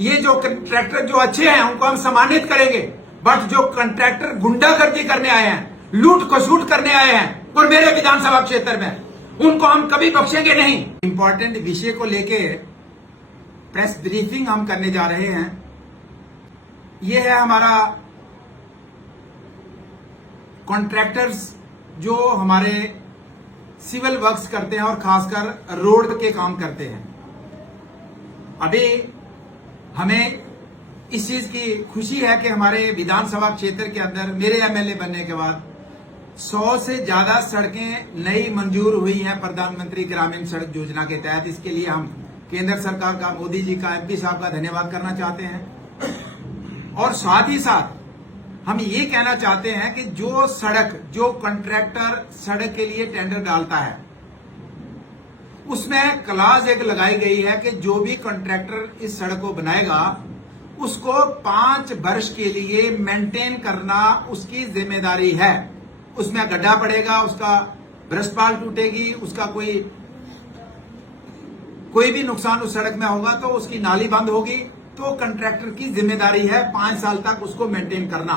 ये जो कंट्रैक्टर जो अच्छे हैं उनको हम सम्मानित करेंगे, बट जो कंट्रैक्टर गुंडागर्दी करने आए हैं, लूट खसूट करने आए हैं और मेरे विधानसभा क्षेत्र में, उनको हम कभी बख्शेंगे नहीं। इंपॉर्टेंट विषय को लेके प्रेस ब्रीफिंग हम करने जा रहे हैं। ये है हमारा कॉन्ट्रैक्टर्स जो हमारे सिविल वर्क्स करते हैं और खासकर रोड के काम करते हैं। अभी हमें इस चीज की खुशी है कि हमारे विधानसभा क्षेत्र के अंदर मेरे एमएलए बनने के बाद 100 से ज्यादा सड़कें नई मंजूर हुई हैं प्रधानमंत्री ग्रामीण सड़क योजना के तहत। इसके लिए हम केंद्र सरकार का, मोदी जी का, एमपी साहब का धन्यवाद करना चाहते हैं। और साथ ही साथ हम ये कहना चाहते हैं कि जो कॉन्ट्रैक्टर सड़क के लिए टेंडर डालता है उसमें क्लास एक लगाई गई है कि जो भी कॉन्ट्रैक्टर इस सड़क को बनाएगा उसको 5 वर्ष के लिए मेंटेन करना उसकी जिम्मेदारी है। उसमें गड्ढा पड़ेगा, उसका ब्रशपाल टूटेगी, उसका कोई भी नुकसान उस सड़क में होगा तो उसकी नाली बंद होगी, तो कॉन्ट्रैक्टर की जिम्मेदारी है 5 साल तक उसको मेंटेन करना।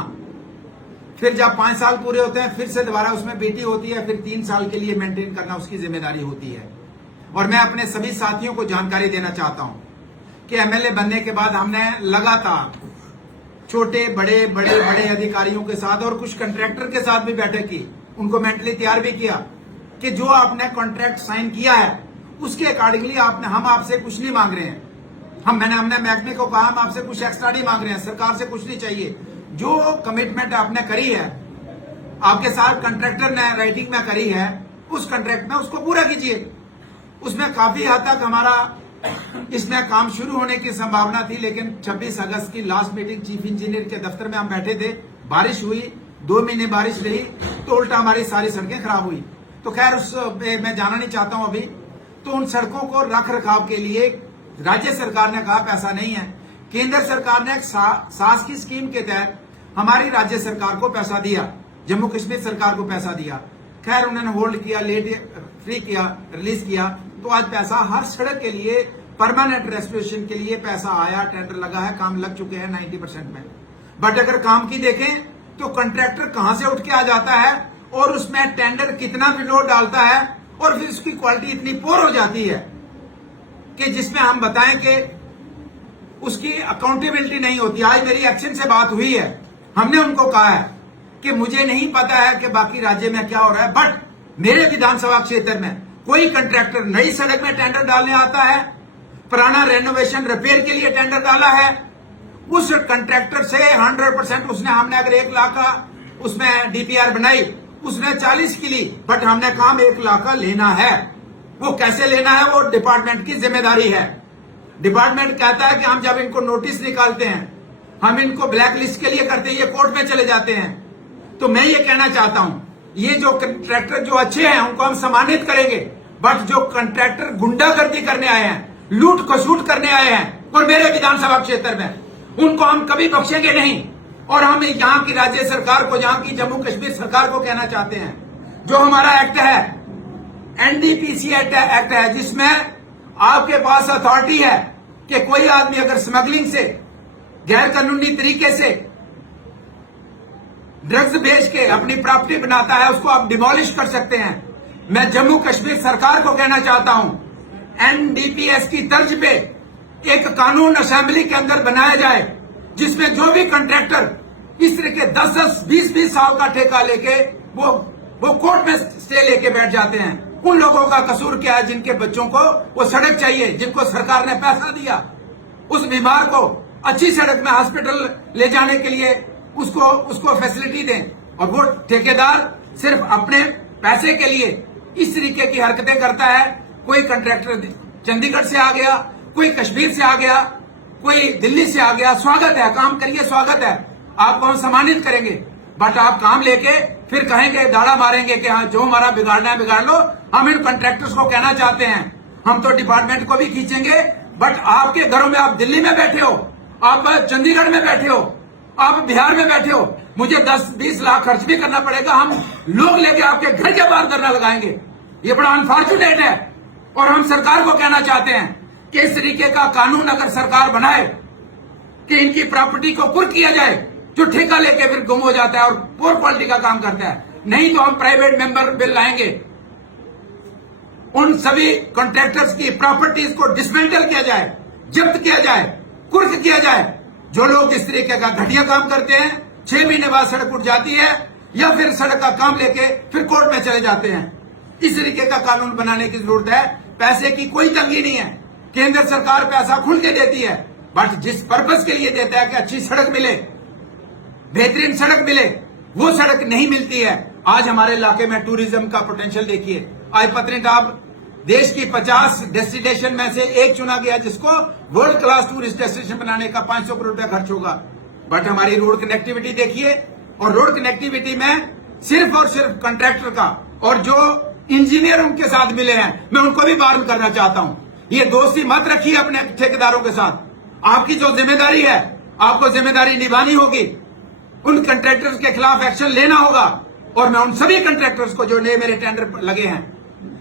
फिर जब 5 साल पूरे होते हैं फिर से दोबारा उसमें बीटी होती है, फिर 3 साल के लिए मेंटेन करना उसकी जिम्मेदारी होती है। और मैं अपने सभी साथियों को जानकारी देना चाहता हूं कि एमएलए बनने के बाद हमने लगातार छोटे बड़े अधिकारियों के साथ और कुछ कॉन्ट्रैक्टर के साथ भी बैठक की, उनको मेंटली तैयार भी किया कि जो आपने कॉन्ट्रैक्ट साइन किया है उसके अकॉर्डिंगली हम आपसे कुछ नहीं मांग रहे हैं। हमने महकमे को कहा हम आपसे कुछ एक्स्ट्रा नहीं मांग रहे हैं, सरकार से कुछ नहीं चाहिए। जो कमिटमेंट आपने करी है, आपके साथ कॉन्ट्रैक्टर ने राइटिंग में करी है, उस कॉन्ट्रैक्ट में उसको पूरा कीजिए। उसमें काफी हद तक हमारा इसमें काम शुरू होने की संभावना थी, लेकिन 26 अगस्त की लास्ट मीटिंग चीफ इंजीनियर के दफ्तर में हम बैठे थे, बारिश हुई, 2 महीने बारिश रही तो उल्टा हमारी सारी सड़कें खराब हुई। तो खैर उस मैं जाना नहीं चाहता हूं अभी। तो उन सड़कों को रख रखाव के लिए राज्य सरकार ने कहा पैसा नहीं है। केंद्र सरकार ने सास की स्कीम के तहत हमारी राज्य सरकार को पैसा दिया, जम्मू कश्मीर सरकार को पैसा दिया। खैर उन्होंने होल्ड किया, लेट फ्री किया, रिलीज किया, तो आज पैसा हर सड़क के लिए परमानेंट रेस्टोरेशन के लिए पैसा आया, टेंडर लगा है, काम लग चुके हैं 90% में। बट अगर काम की देखें तो कॉन्ट्रैक्टर कहां से उठ के आ जाता है और उसमें टेंडर कितना विलोड डालता है और फिर उसकी क्वालिटी इतनी पोर हो जाती है कि जिसमें हम बताएं कि उसकी अकाउंटेबिलिटी नहीं होती। आज मेरी एक्शन से बात हुई है, हमने उनको कहा है कि मुझे नहीं पता है कि बाकी राज्य में क्या हो रहा है, बट मेरे विधानसभा क्षेत्र में कोई कॉन्ट्रैक्टर नई सड़क में टेंडर डालने आता है, पुराना रेनोवेशन रिपेयर के लिए टेंडर डाला है, उस कॉन्ट्रैक्टर से 100% उसने, हमने अगर 1 लाख का उसमें डीपीआर बनाई, उसने 40 की ली, बट हमने काम 1 लाख का लेना है। वो कैसे लेना है वो डिपार्टमेंट की जिम्मेदारी है। डिपार्टमेंट कहता है कि हम जब इनको नोटिस निकालते हैं, हम इनको ब्लैक लिस्ट के लिए करते हैं, ये कोर्ट में चले जाते हैं। तो मैं ये कहना चाहता हूं, ये जो कॉन्ट्रैक्टर जो अच्छे हैं उनको हम सम्मानित करेंगे, बट जो कॉन्ट्रैक्टर गुंडागर्दी करने आए हैं, लूट खसूट करने आए हैं और मेरे विधानसभा क्षेत्र में, उनको हम कभी बख्शेंगे नहीं। और हम यहाँ की राज्य सरकार को, यहाँ की जम्मू कश्मीर सरकार को कहना चाहते हैं, जो हमारा एक्ट है, एनडीपीसी एक्ट है, जिसमें आपके पास अथॉरिटी है कि कोई आदमी अगर स्मगलिंग से, गैर कानूनी तरीके से ड्रग्स बेच के अपनी प्रॉपर्टी बनाता है, उसको आप डिमोलिश कर सकते हैं। मैं जम्मू कश्मीर सरकार को कहना चाहता हूं, एनडीपीएस की तर्ज पे एक कानून असेंबली के अंदर बनाया जाए, जिसमें जो भी कॉन्ट्रैक्टर इस तरह के 10-10, 20-20 साल का ठेका लेके वो कोर्ट में स्टे लेके बैठ जाते हैं, उन लोगों का कसूर क्या है जिनके बच्चों को वो सड़क चाहिए, जिनको सरकार ने पैसा दिया, उस बीमार को अच्छी सड़क में हॉस्पिटल ले जाने के लिए उसको फैसिलिटी दें, और वो ठेकेदार सिर्फ अपने पैसे के लिए इस तरीके की हरकतें करता है। कोई कॉन्ट्रैक्टर चंडीगढ़ से आ गया, कोई कश्मीर से आ गया, कोई दिल्ली से आ गया, स्वागत है, काम करिए, स्वागत है, आपको हम सम्मानित करेंगे। बट आप काम लेके फिर कहेंगे, दाड़ा मारेंगे कि हाँ जो हमारा बिगाड़ना है बिगाड़ लो। हम इन कॉन्ट्रैक्टर्स को कहना चाहते हैं, हम तो डिपार्टमेंट को भी खींचेंगे, बट आपके घरों में, आप दिल्ली में बैठे हो, आप चंडीगढ़ में बैठे हो, आप बिहार में बैठे हो, मुझे 10-20 लाख खर्च भी करना पड़ेगा, हम लोग लेके आपके घर के बाहर धरना लगाएंगे। ये बड़ा अनफॉर्चुनेट है। और हम सरकार को कहना चाहते हैं कि इस तरीके का कानून अगर सरकार बनाए कि इनकी प्रॉपर्टी को कुर्क किया जाए, जो ठेका लेके फिर गुम हो जाता है और पोर क्वालिटी का काम करता है। नहीं तो हम प्राइवेट मेंबर बिल लाएंगे, उन सभी कॉन्ट्रैक्टर्स की प्रॉपर्टीज को डिसमेंटल किया जाए, जब्त किया जाए, कुर्क किया जाए। जो लोग इस तरीके का घटिया काम करते हैं, 6 महीने बाद सड़क उठ जाती है या फिर सड़क का काम लेके फिर कोर्ट में चले जाते हैं। इस तरीके का कानून बनाने की जरूरत है। पैसे की कोई तंगी नहीं है, केंद्र सरकार पैसा खुल के देती है, बट जिस पर्पज के लिए देता है कि अच्छी सड़क मिले, बेहतरीन सड़क मिले, वो सड़क नहीं मिलती है। आज हमारे इलाके में टूरिज्म का पोटेंशियल देखिए। आज पत्नीटॉप देश की 50 डेस्टिनेशन में से एक चुना गया जिसको वर्ल्ड क्लास टूरिस्ट डेस्टिनेशन बनाने का 500 करोड़ रुपया खर्च होगा। बट हमारी रोड कनेक्टिविटी देखिए, और रोड कनेक्टिविटी में सिर्फ और सिर्फ कॉन्ट्रैक्टर का और जो इंजीनियर उनके साथ मिले हैं, मैं उनको भी बारन करना चाहता हूं। ये दोस्ती मत रखिए अपने ठेकेदारों के साथ। आपकी जो जिम्मेदारी है, आपको जिम्मेदारी निभानी होगी, उन कॉन्ट्रैक्टर्स के खिलाफ एक्शन लेना होगा। और मैं उन सभी कॉन्ट्रैक्टर्स को जो नए मेरे टेंडर लगे हैं,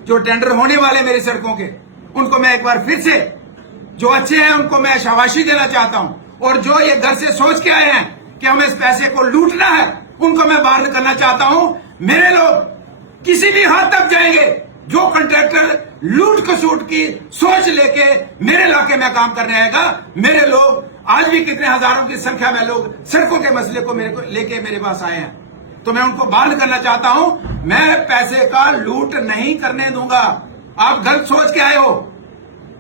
जो टेंडर होने वाले मेरी सड़कों के, उनको मैं एक बार फिर से, जो अच्छे हैं उनको मैं शाबाशी देना चाहता हूं। और जो ये घर से सोच के आए हैं कि हमें इस पैसे को लूटना है, उनको मैं बाहर करना चाहता हूं। मेरे लोग किसी भी हद तक जाएंगे। जो कॉन्ट्रैक्टर लूट खसूट की सोच लेके मेरे इलाके में काम करने आएगा, मेरे लोग आज भी कितने हजारों की संख्या में लोग सड़कों के मसले को लेके मेरे पास आए हैं, तो मैं उनको बाहर करना चाहता हूं। मैं पैसे का लूट नहीं करने दूंगा। आप गलत सोच के आए हो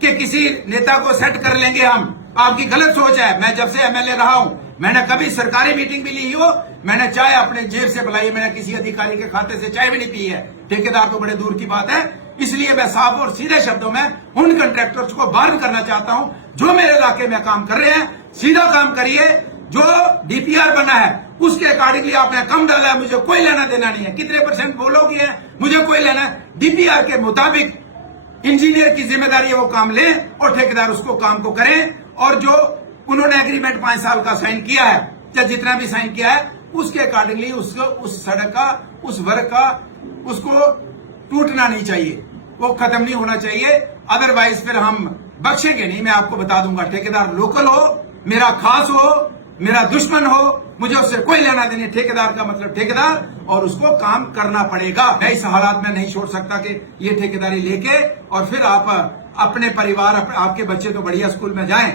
कि किसी नेता को सेट कर लेंगे हम, आपकी गलत सोच है। मैं जब से एमएलए रहा हूं, मैंने कभी सरकारी मीटिंग भी ली हो, मैंने चाय अपने जेब से बुलाई, मैंने किसी अधिकारी के खाते से चाय भी नहीं पी है। ठेकेदार तो बड़े दूर की बात है। इसलिए मैं साफ और सीधे शब्दों में उन कॉन्ट्रैक्टर्स को बाहर करना चाहता हूं जो मेरे इलाके में काम कर रहे हैं। सीधा काम करिए। जो डीपीआर बना है उसके अकॉर्डिंगली आपने कम डाला है, मुझे कोई लेना देना नहीं है। कितने % बोलोगे है, मुझे कोई लेना है। डीपीआर के मुताबिक इंजीनियर की जिम्मेदारी है वो काम ले और ठेकेदार उसको काम को करें। और जो उन्होंने एग्रीमेंट 5 साल का साइन किया है, या जितना भी साइन किया है, उसके अकॉर्डिंगली उसको उस सड़क का, उस वर्क का, उसको टूटना नहीं चाहिए, वो खत्म नहीं होना चाहिए। अदरवाइज फिर हम बख्शेंगे नहीं। मैं आपको बता दूंगा, ठेकेदार लोकल हो, मेरा खास हो, मेरा दुश्मन हो, मुझे उससे कोई लेना देना। ठेकेदार का मतलब ठेकेदार, और उसको काम करना पड़ेगा। मैं इस हालात में नहीं छोड़ सकता कि ये ठेकेदारी लेके और फिर आप अपने परिवार, आपके बच्चे तो बढ़िया स्कूल में जाएं,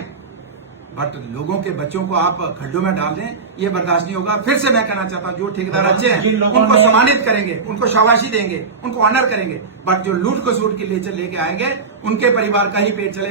बट लोगों के बच्चों को आप खड्डों में डाल दें, ये बर्दाश्त नहीं होगा। फिर से मैं कहना चाहता हूं, जो ठेकेदार अच्छे हैं उनको सम्मानित करेंगे, उनको शाबाशी देंगे, उनको ऑनर करेंगे। बट जो लूट खसूट की लेके आएंगे, उनके परिवार का ही पेट चले।